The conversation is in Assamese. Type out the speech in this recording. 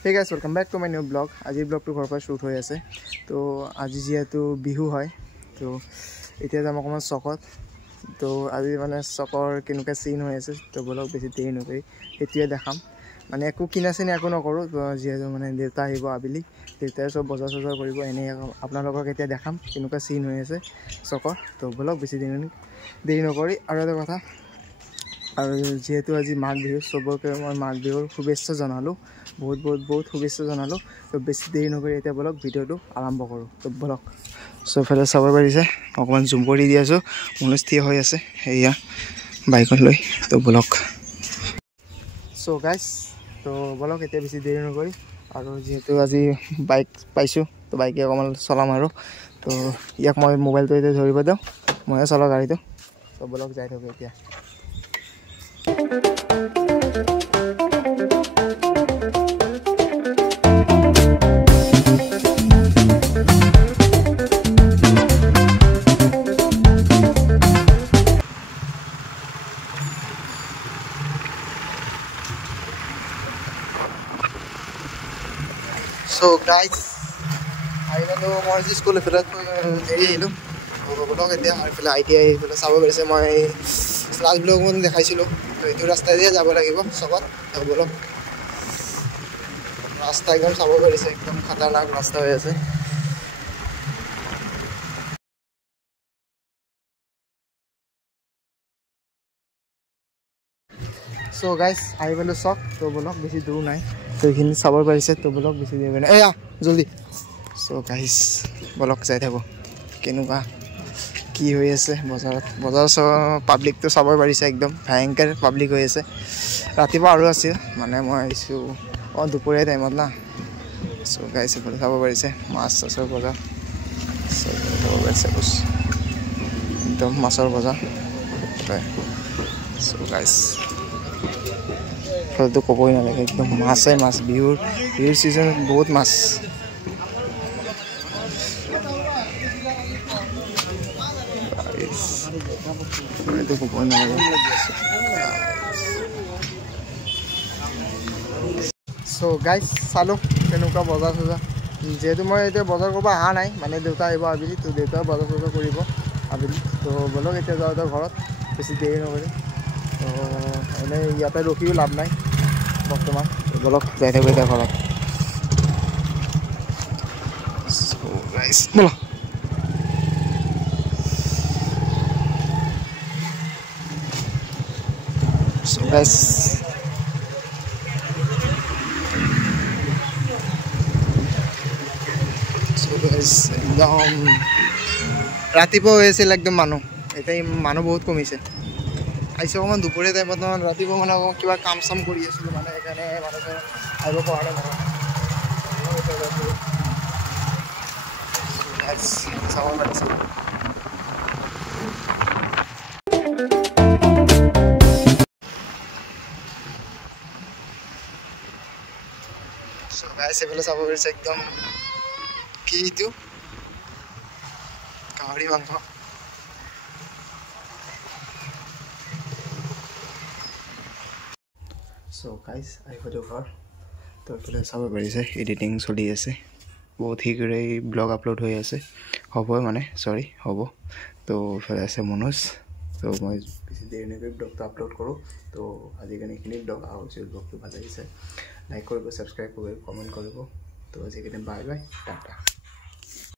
Hey guys, welcome back to my new blog. Ajir blog to ঘৰৰ পৰা shoot হৈ আছে তো আজি যেহেতু বিহু হয় তো এতিয়া যাম অকমান চকত তো আজি মানে চকৰ কেনেকুৱা সিন হৈ আছে তো ব্লগ বেছি দেৰি নকৰি এতিয়াই দেখাম মানে একো কিনা চিনি একো নকৰো যেহেতু মানে দেউতা আহিব আবেলি দেউতাই সব বজাৰ চজাৰ কৰিব এনে আপোনালোকক এতিয়া দেখাম কেনেকুৱা সিন হৈ আছে চকৰ তো ব্লগ বেছি দেৰি নকৰি আৰু এটা কথা আৰু যেহেতু আজি মাঘ বিহু সবকে মই মাঘ বিহুৰ শুভেচ্ছা জনালো বহুত শুভেচ্ছা জনালো তো বেছি দেৰি নকৰি এতিয়া ব্লগ ভিডিওটো আৰম্ভ কৰো তো ব্লগ সো ফেলে চাব পাৰিছে অকমান জুম কৰি দি আছো মনস্থিৰ হৈ আছে এয়া বাইকত লৈ তো ব্লগ সো গাইস তো ব্লগ এতিয়া বেছি দেৰি নকৰি আৰু যেহেতু আজি বাইক পাইছো তো বাইকে অকমান চলাম আৰু তো ইয়াক মই মোবাইলটো এতিয়া ধৰিব দিও মই চলা গাড়ীটো তো ব্লগ যাই থাকো এতিয়া So guys, I know more is school for that area no. Blog এতিয়া আর ফলে আইডিয়া ফলে চাব পাৰিছে মই লাস্ট ব্লগ মন দেখাইছিলো তো এই ৰাস্তা দিয়ে যাব লাগিব সবত তো ব্লগ ৰাস্তা একদম চাব পাৰিছে একদম খতৰনাক ৰাস্তা হৈ আছে So guys, I will shock to blog বেছি দূৰ নাই তো এখিনি চাব পাৰিছে তো ব্লগ বেছি দেৰি নাই এয়া জলদি সো গাইস ব্লগ যাই থাকো কেনেকুৱা কি হৈ আছে বজাৰ পাব্লিক তো চাব পাৰিছে একদম ভয়ংকৰ পাব্লিক হৈ আছে ৰাতিপুৱা আৰু আছে মানে মই আইছো দুপৰীয়া টাইমত না সো গাইস চাব পাৰিছে মাছৰ বজাৰ সো চাব পাৰিছে বস একদম মাছৰ বজাৰ সো গাইস তো কবই নালাগে একদম মাছাই মাছ বিহুৰ সিজন বহুত মাছ তো কবই নালাগে সো গাইস চালো কেনেকুৱা বজাৰ চজাৰ যেহেতু মই এতিয়া বজাৰ কৰিব অহা নাই মানে দেউতা আহিব আবেলি তো দেউতা বজাৰ চজাৰ কৰিব আবেলি তো বলক এতিয়া যাওঁ ঘৰত বেছি দেৰি নকৰি তো এনে ইয়াতে ৰখিও লাভ নাই বৰ্তমান বলক যাই থাকো এতিয়া ঘৰত সো গাইস বলো সো গাইস একদম ৰাতিপুৱা হৈছিল একদম মানুহ এতিয়া মানুহ বহুত কমিছে আইছো অকমান দুপৰীয়া টাইমত ৰাতিপুৱা মানে কিবা কাম চাম কৰি আছিলো মানে এখানে মানুহ আহিব পৰা নাই চাব পাৰিছে গাইস এফালে চাব পাৰিছে একদম কি এইটো গাহৰি মাংস সো গাইস আইফটো ঘৰ তো এফালে চাব পাৰিছে এডিটিং চলি আছে বহুত শীঘ্ৰে ব্লগ আপলোড হৈ আছে হ'ব মানে সৰি হ'ব তো এফালে আছে মনোজ তো মই বেছি দেৰি নকৰি ব্লগটো আপলোড কৰোঁ তো আজিকালি এইখিনি ব্লগ আহিছে ব্লগটো ভাল লাগিছে লাইক কৰিব ছাবস্ক্ৰাইব কৰিব কমেণ্ট কৰিব তো আজিকালি বাই বাই টাটা